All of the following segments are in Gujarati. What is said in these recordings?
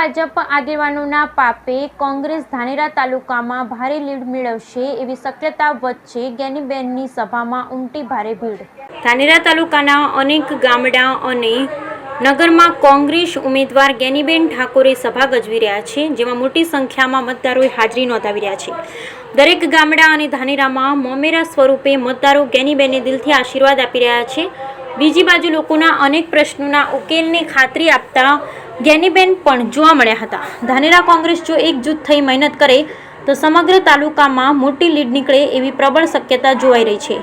ભાજપ આગેવાનોના પાપે કોંગ્રેસ ધાનેરા તાલુકામાં ભારે લીડ મેળવશે એવી શક્યતા વચ્ચે ગેનીબેનની સભામાં ઉમટી ભારે ભીડ. ધાનેરા તાલુકાના અનેક ગામડા અને નગરમાં કોંગ્રેસ ઉમેદવાર ગેનીબેન ઠાકોરે સભા ગજવી રહ્યા છે, જેમાં મોટી સંખ્યામાં મતદારોએ હાજરી નોંધાવી રહ્યા છે. દરેક ગામડા અને ધાનેરામાં મોમેરા સ્વરૂપે મતદારો ગેનીબેનને દિલથી આશીર્વાદ આપી રહ્યા છે. બીજી બાજુ લોકોના અનેક પ્રશ્નોના ઉકેલને ખાતરી આપતા ગેનીબેન પણ જોવા મળ્યા હતા. ધાનેરા કોંગ્રેસ જો એકજૂથ થઈ મહેનત કરે, તો સમગ્ર તાલુકામાં મોટી લીડ નીકળે એવી પ્રબળ શક્યતા જોવાઈ રહી છે.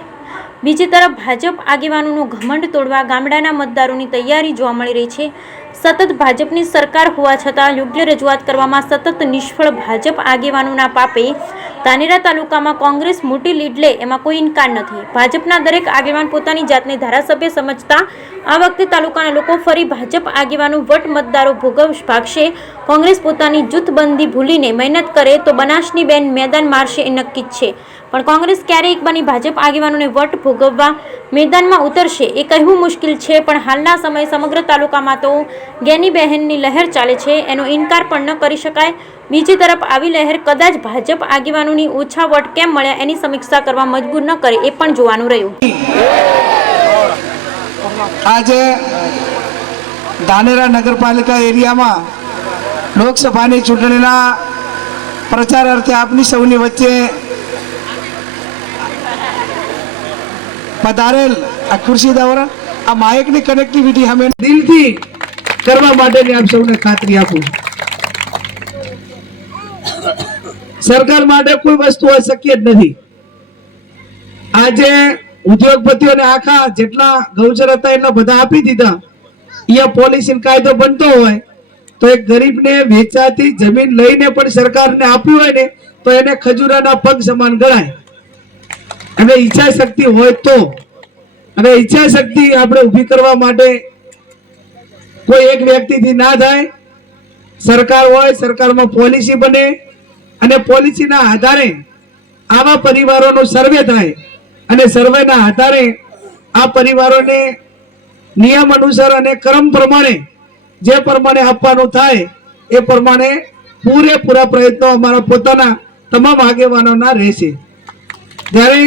બીજી તરફ ભાજપ આગેવાનોનું ઘમંડ તોડવા ગામડાના મતદારોની તૈયારી જોવા મળી રહી છે. સતત ભાજપની સરકાર હોવા છતાં યોગ્ય રજૂઆત કરવામાં સતત નિષ્ફળ ભાજપ આગેવાનોના પાપે ધાનેરા તાલુકામાં કોંગ્રેસ મોટી લીડ લે, એમાં કોઈ ઇનકાર નથી. ભાજપના દરેક આગેવાન પોતાની જાતને ધારાસભ્ય સમજતા આ વખતે તાલુકાના લોકો ફરી ભાજપ આગેવાનો વટ મતદારો ભોગવ ભાગશે. કોંગ્રેસ પોતાની જૂથબંધી ભૂલીને મહેનત કરે તો બનાસની બેન મેદાન મારશે એ નક્કી જ છે. પણ કોંગ્રેસ ક્યારે એક બની ભાજપ આગેવાનોને વટ ભોગવવા મેદાનમાં ઉતરશે એ કહેવું મુશ્કેલ છે, પણ હાલના સમયે સમગ્ર તાલુકામાં તો ગેની બહેનની લહેર ચાલે છે. એનો ઇનકાર પણ ન કરી શકાય. બીજી તરફ આવી લહેર કદાચ ભાજપ આગેવાનોની ઓછા વટ કેમ મળ્યા એની સમીક્ષા કરવા મજબૂર ન કરે એ પણ જોવાનું રહ્યું. આજે ધાનેરા નગરપાલિકા એરિયામાં લોકસભાની ચૂંટણીના પ્રચાર અર્થે આપની સૌની વચ્ચે પધારેલ આ ખુરશી દ્વારા આ માઇકની કનેક્ટિવિટી અમે દિલથી કરવા માટેની આપ સૌને ખાતરી આપું સરકાર માટે કોઈ વસ્તુ અશક્ય જ નથી આજે ઉદ્યોગપતિઓને આખા જેટલા ગૌચર હતા એટલા બધા આપી દીધા અહીંયા પોલિસી કાયદો બનતો હોય તો એક ગરીબને વેચાતી જમીન લઈને પણ સરકારને આપ્યું હોય ને તો એને ખજૂરાના પગ સમાન ગણાય અને ઈચ્છા શક્તિ હોય તો. અને ઈચ્છા શક્તિ આપણે ઊભી કરવા માટે કોઈ એક વ્યક્તિથી ના થાય. સરકાર હોય, સરકારમાં પોલિસી બને અને પોલિસીના આધારે આવા પરિવારોનો સર્વે થાય અને સર્વેના આધારે આ પરિવારોને નિયમ અનુસાર અને ક્રમ પ્રમાણે જે પ્રમાણે આપવાનું થાય એ પ્રમાણે પૂરેપૂરા પ્રયત્નો અમારા પોતાના તમામ આગેવાનોના રહેશે. જ્યારે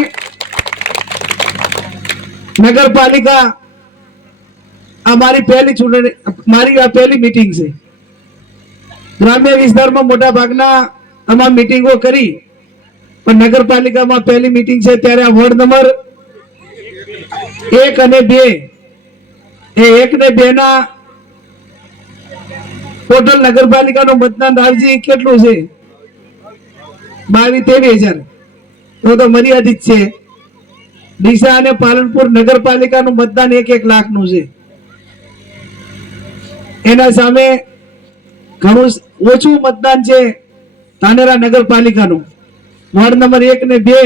નગરપાલિકા આ મારી પહેલી ચૂંટણી, મારી આ પહેલી મિટિંગ છે. ગ્રામ્ય વિસ્તારમાં મોટા ભાગના આમાં મિટિંગો કરી, પણ નગરપાલિકામાં પહેલી મિટિંગ છે ત્યારે આ વોર્ડ નંબર એક અને બે, એ એક ને બે ના ટોટલ નગરપાલિકાનું મતદાન રાજી કેટલું છે? બાવીસ, ત્રેવીસ હજાર. તો તો મર્યાદિત છે. ડીસા અને પાલનપુર નગરપાલિકાનું મતદાન એક એક લાખનું છે. એના સામે ઘણું ઓછું મતદાન છે ધાનેરા નગરપાલિકાનું. વોર્ડ નંબર એક ને બે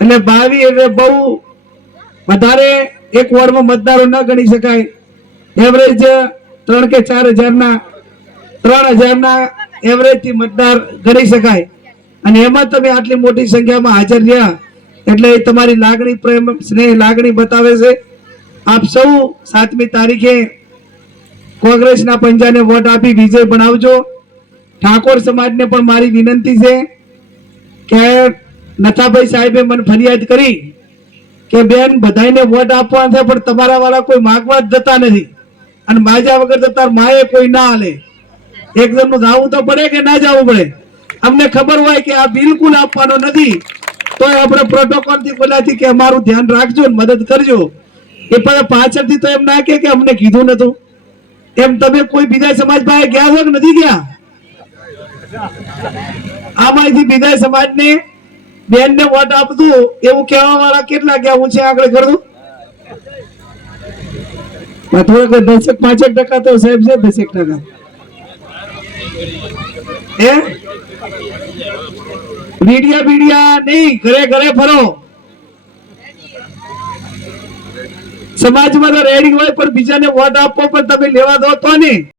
એટલે બાવી એટલે બહુ વધારે એક વોર્ડમાં મતદારો ન ગણી શકાય. એવરેજ ત્રણ કે ચાર હજારના, ત્રણ હજારના એવરેજથી મતદાર ગણી શકાય. અને એમાં તમે આટલી મોટી સંખ્યામાં હાજર રહ્યા, એટલે એ તમારી લાગણી પ્રેમ, સ્નેહ, લાગણી બતાવે છે. આપ સૌ સાતમી તારીખે કોંગ્રેસના પંજાને વોટ આપી વિજય બનાવજો. ઠાકોર સમાજને પણ મારી વિનંતી છે કે નથાભાઈ સાહેબે મને ફરિયાદ કરી કે, બેન બધાને વોટ આપવા છે, પણ તમારા વાળા કોઈ માગવા જ જતા નથી. અને માજા વગર તો તાર માએ કોઈ ના હાલે. એકદમ જણનું જાવું તો પડે કે ના જવું પડે? અમને ખબર હોય કે આ બિલકુલ આપવાનો નથી. તો આપણે પ્રોટોકોલથી બોલાથી કે અમારું ધ્યાન રાખજો મદદ કરજો. એ પણ પાછળથી તો એમ ના કે અમને કીધું નતું એમ તમે કોઈ બીજા સમાજ પાસે ગયા છો કે નથી ગયા? આમાંથી બીજા સમાજને બેન ને વોટ આપતું એવું કહેવા વાળા કેટલા ગયા? હું છે આગળ કરું થોડાક દસેક, પાંચેક ટકા તો સાહેબ છે, દસેક ટકા. હે? મીડિયા બીડિયા નહીં, ઘરે ઘરે ફરો. સમાજમાં તો રેડી હોય, પણ બીજાને વોટ આપવો પણ તમે લેવા દો તો નહીં.